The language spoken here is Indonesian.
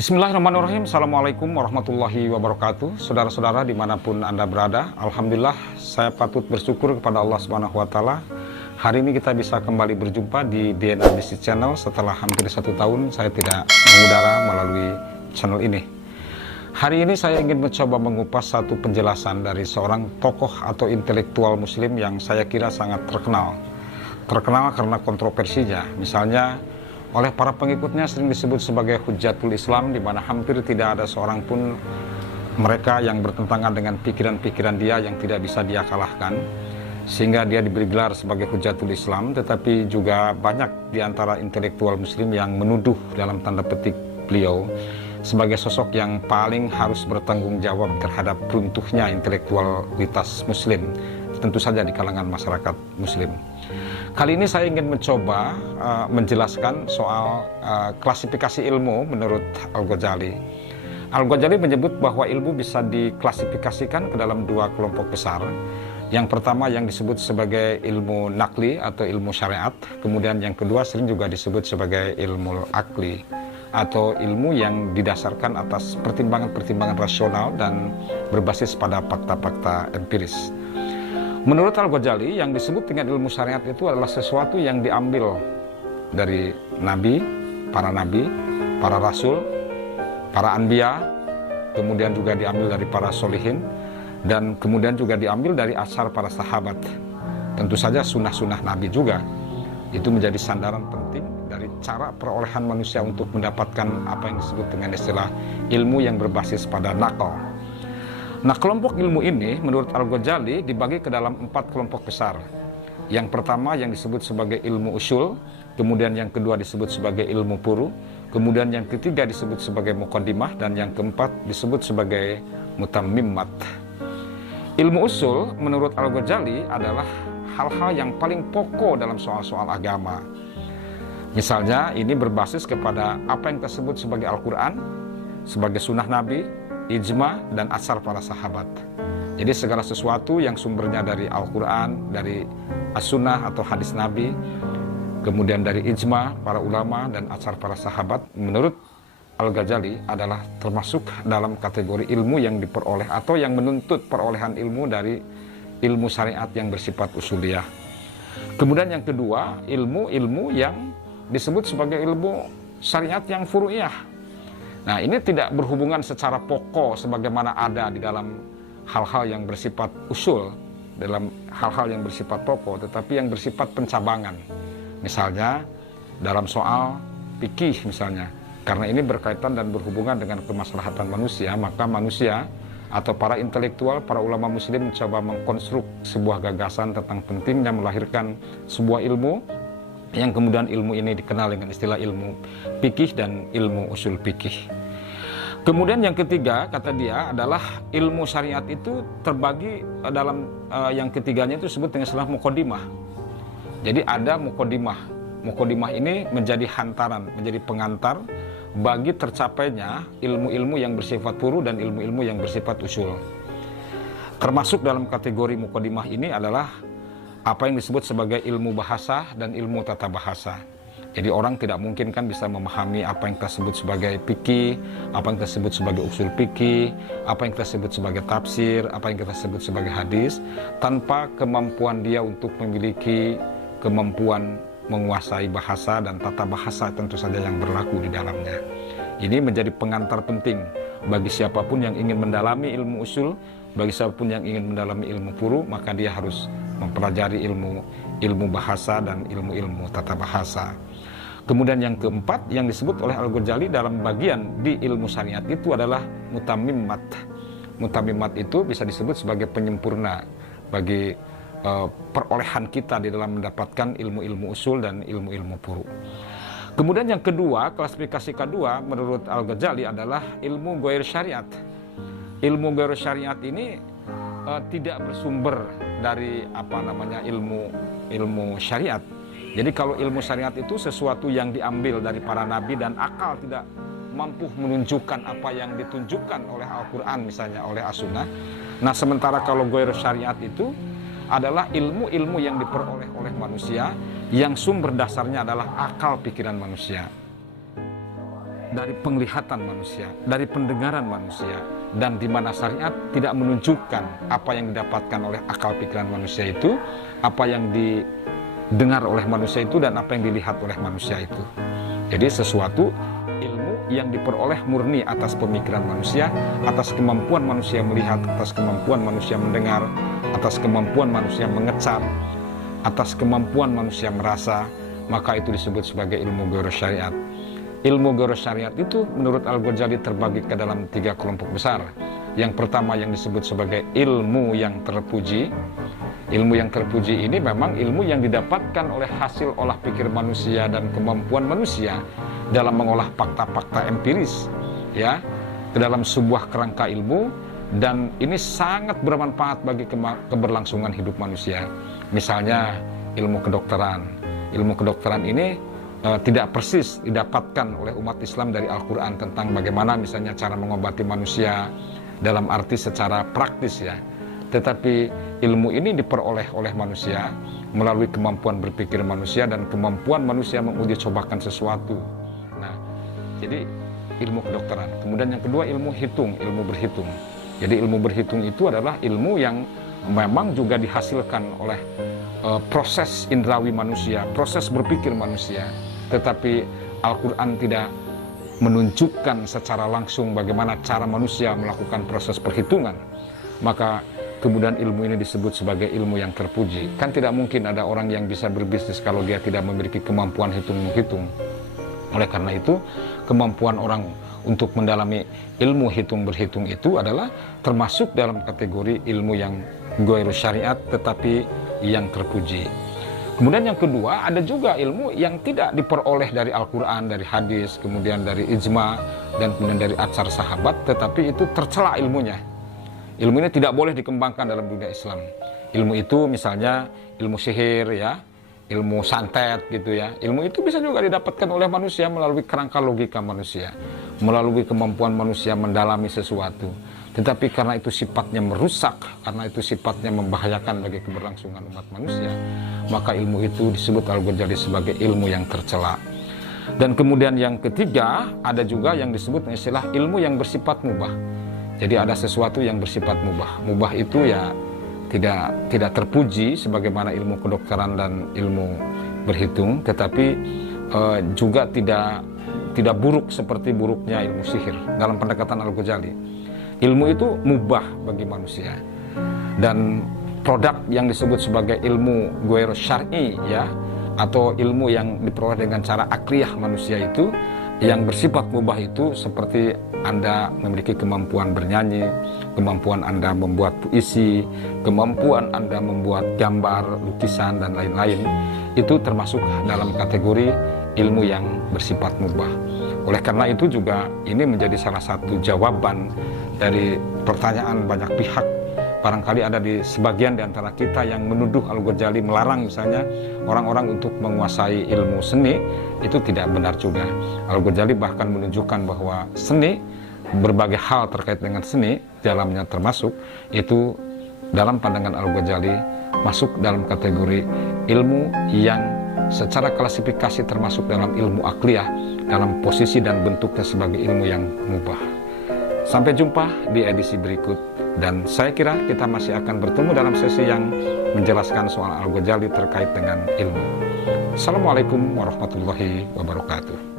Bismillahirrahmanirrahim. Assalamualaikum warahmatullahi wabarakatuh. Saudara-saudara dimanapun Anda berada, Alhamdulillah saya patut bersyukur kepada Allah Subhanahu wa Ta'ala. Hari ini kita bisa kembali berjumpa di DNA Bisnis Channel setelah hampir 1 tahun saya tidak mengudara melalui channel ini. Hari ini saya ingin mencoba mengupas satu penjelasan dari seorang tokoh atau intelektual muslim yang saya kira sangat terkenal. Terkenal karena kontroversinya, misalnya oleh para pengikutnya sering disebut sebagai Hujjatul Islam, di mana hampir tidak ada seorang pun mereka yang bertentangan dengan pikiran-pikiran dia yang tidak bisa dia kalahkan, sehingga dia diberi gelar sebagai Hujjatul Islam. Tetapi juga banyak di antara intelektual muslim yang menuduh dalam tanda petik beliau sebagai sosok yang paling harus bertanggung jawab terhadap runtuhnya intelektualitas muslim, tentu saja di kalangan masyarakat muslim. Kali ini saya ingin mencoba menjelaskan soal klasifikasi ilmu menurut Al-Ghazali. Al-Ghazali menyebut bahwa ilmu bisa diklasifikasikan ke dalam 2 kelompok besar. Yang pertama yang disebut sebagai ilmu nakli atau ilmu syariat, kemudian yang kedua sering juga disebut sebagai ilmu akli atau ilmu yang didasarkan atas pertimbangan-pertimbangan rasional dan berbasis pada fakta-fakta empiris. Menurut Al-Ghazali, yang disebut dengan ilmu syariat itu adalah sesuatu yang diambil dari nabi, para rasul, para anbiya, kemudian juga diambil dari para solihin, dan kemudian juga diambil dari asar para sahabat. Tentu saja sunnah-sunnah nabi juga. Itu menjadi sandaran penting dari cara perolehan manusia untuk mendapatkan apa yang disebut dengan istilah ilmu yang berbasis pada nakal. Nah, kelompok ilmu ini menurut Al-Ghazali dibagi ke dalam 4 kelompok besar. Yang pertama yang disebut sebagai ilmu usul, kemudian yang kedua disebut sebagai ilmu puru, kemudian yang ketiga disebut sebagai muqaddimah, dan yang keempat disebut sebagai mutammimmat. Ilmu usul menurut Al-Ghazali adalah hal-hal yang paling pokok dalam soal-soal agama. Misalnya ini berbasis kepada apa yang tersebut sebagai Al-Quran, sebagai sunnah Nabi, ijma, dan asar para sahabat. Jadi segala sesuatu yang sumbernya dari Al-Quran, dari as-sunnah atau hadis Nabi, kemudian dari ijma para ulama dan asar para sahabat, menurut Al-Ghazali adalah termasuk dalam kategori ilmu yang diperoleh atau yang menuntut perolehan ilmu dari ilmu syariat yang bersifat usuliyah. Kemudian yang kedua, ilmu-ilmu yang disebut sebagai ilmu syariat yang furu'iyah. Nah, ini tidak berhubungan secara pokok sebagaimana ada di dalam hal-hal yang bersifat usul, dalam hal-hal yang bersifat pokok, tetapi yang bersifat pencabangan. Misalnya dalam soal fikih misalnya, karena ini berkaitan dan berhubungan dengan kemaslahatan manusia, maka manusia atau para intelektual, para ulama muslim mencoba mengkonstruk sebuah gagasan tentang pentingnya melahirkan sebuah ilmu yang kemudian ilmu ini dikenal dengan istilah ilmu fikih dan ilmu usul fikih. Kemudian yang ketiga, kata dia, adalah ilmu syariat itu terbagi dalam yang ketiganya itu disebut dengan istilah muqaddimah. Jadi ada muqaddimah. Muqaddimah ini menjadi hantaran, menjadi pengantar bagi tercapainya ilmu-ilmu yang bersifat furu dan ilmu-ilmu yang bersifat usul. Termasuk dalam kategori muqaddimah ini adalah apa yang disebut sebagai ilmu bahasa dan ilmu tata bahasa. Jadi orang tidak mungkin kan bisa memahami apa yang tersebut sebagai fikih, apa yang tersebut sebagai usul fikih, apa yang tersebut sebagai tafsir, apa yang kita sebut sebagai hadis, tanpa kemampuan dia untuk memiliki kemampuan menguasai bahasa dan tata bahasa tentu saja yang berlaku di dalamnya. Ini menjadi pengantar penting bagi siapapun yang ingin mendalami ilmu usul, bagi siapapun yang ingin mendalami ilmu furu, maka dia harus mempelajari ilmu bahasa dan ilmu tata bahasa. Kemudian yang keempat yang disebut oleh Al-Ghazali dalam bagian di ilmu syariat itu adalah mutammimmat. Mutammimmat itu bisa disebut sebagai penyempurna bagi perolehan kita di dalam mendapatkan ilmu-ilmu usul dan ilmu-ilmu furu. Kemudian yang kedua, klasifikasi kedua menurut Al-Ghazali adalah ilmu ghair syariat. Ilmu ghair syariat ini tidak bersumber dari ilmu syariat. Jadi kalau ilmu syariat itu sesuatu yang diambil dari para nabi dan akal tidak mampu menunjukkan apa yang ditunjukkan oleh Al-Quran misalnya, oleh as-sunnah. Nah, sementara kalau ghair syariat itu adalah ilmu-ilmu yang diperoleh oleh manusia yang sumber dasarnya adalah akal pikiran manusia. dari penglihatan manusia, dari pendengaran manusia, dan di mana syariat tidak menunjukkan apa yang didapatkan oleh akal pikiran manusia itu, apa yang didengar oleh manusia itu, dan apa yang dilihat oleh manusia itu. Jadi sesuatu ilmu yang diperoleh murni atas pemikiran manusia, atas kemampuan manusia melihat, atas kemampuan manusia mendengar, atas kemampuan manusia mengecap, atas kemampuan manusia merasa, maka itu disebut sebagai ilmu ghairus syariat. Ilmu ghairus syariat itu menurut Al-Ghazali terbagi ke dalam 3 kelompok besar. Yang pertama yang disebut sebagai ilmu yang terpuji. Ilmu yang terpuji ini memang ilmu yang didapatkan oleh hasil olah pikir manusia dan kemampuan manusia dalam mengolah fakta-fakta empiris, ya, ke dalam sebuah kerangka ilmu, dan ini sangat bermanfaat bagi keberlangsungan hidup manusia. Misalnya ilmu kedokteran. Ilmu kedokteran ini tidak persis didapatkan oleh umat Islam dari Al-Quran tentang bagaimana misalnya cara mengobati manusia dalam arti secara praktis, ya. Tetapi ilmu ini diperoleh oleh manusia melalui kemampuan berpikir manusia dan kemampuan manusia menguji cobakan sesuatu. Nah, jadi ilmu kedokteran. Kemudian yang kedua ilmu hitung, ilmu berhitung. Jadi ilmu berhitung itu adalah ilmu yang memang juga dihasilkan oleh proses indrawi manusia, proses berpikir manusia. Tetapi Al-Quran tidak menunjukkan secara langsung bagaimana cara manusia melakukan proses perhitungan. Maka kemudian ilmu ini disebut sebagai ilmu yang terpuji. Kan tidak mungkin ada orang yang bisa berbisnis kalau dia tidak memiliki kemampuan hitung-menghitung. Oleh karena itu, kemampuan orang untuk mendalami ilmu hitung-berhitung itu adalah termasuk dalam kategori ilmu yang ghairus syariat tetapi yang terpuji. Kemudian yang kedua, ada juga ilmu yang tidak diperoleh dari Al-Quran, dari hadis, kemudian dari ijma, dan kemudian dari atsar sahabat, tetapi itu tercela ilmunya. Ilmu ini tidak boleh dikembangkan dalam dunia Islam. Ilmu itu misalnya ilmu sihir, ya, ilmu santet gitu, ya. Ilmu itu bisa juga didapatkan oleh manusia melalui kerangka logika manusia, melalui kemampuan manusia mendalami sesuatu. Tetapi karena itu sifatnya merusak, karena itu sifatnya membahayakan bagi keberlangsungan umat manusia, maka ilmu itu disebut Al-Ghazali sebagai ilmu yang tercela. Dan kemudian yang ketiga, ada juga yang disebut istilah ilmu yang bersifat mubah. Jadi ada sesuatu yang bersifat mubah. Mubah itu ya tidak terpuji sebagaimana ilmu kedokteran dan ilmu berhitung, tetapi juga tidak buruk seperti buruknya ilmu sihir dalam pendekatan Al-Ghazali. Ilmu itu mubah bagi manusia, dan produk yang disebut sebagai ilmu ghairus syar'i, ya, atau ilmu yang diperoleh dengan cara akliyah manusia itu yang bersifat mubah itu seperti Anda memiliki kemampuan bernyanyi, kemampuan Anda membuat puisi, kemampuan Anda membuat gambar, lukisan, dan lain-lain, itu termasuk dalam kategori ilmu yang bersifat mubah. Oleh karena itu juga ini menjadi salah satu jawaban dari pertanyaan banyak pihak. Barangkali ada di sebagian di antara kita yang menuduh Al-Ghazali melarang misalnya orang-orang untuk menguasai ilmu seni. Itu tidak benar juga. Al-Ghazali bahkan menunjukkan bahwa seni, berbagai hal terkait dengan seni, dalamnya termasuk, itu dalam pandangan Al-Ghazali masuk dalam kategori ilmu yang secara klasifikasi termasuk dalam ilmu akliyah, dalam posisi dan bentuknya sebagai ilmu yang mubah. Sampai jumpa di edisi berikut, dan saya kira kita masih akan bertemu dalam sesi yang menjelaskan soal Al-Ghazali terkait dengan ilmu. Assalamualaikum warahmatullahi wabarakatuh.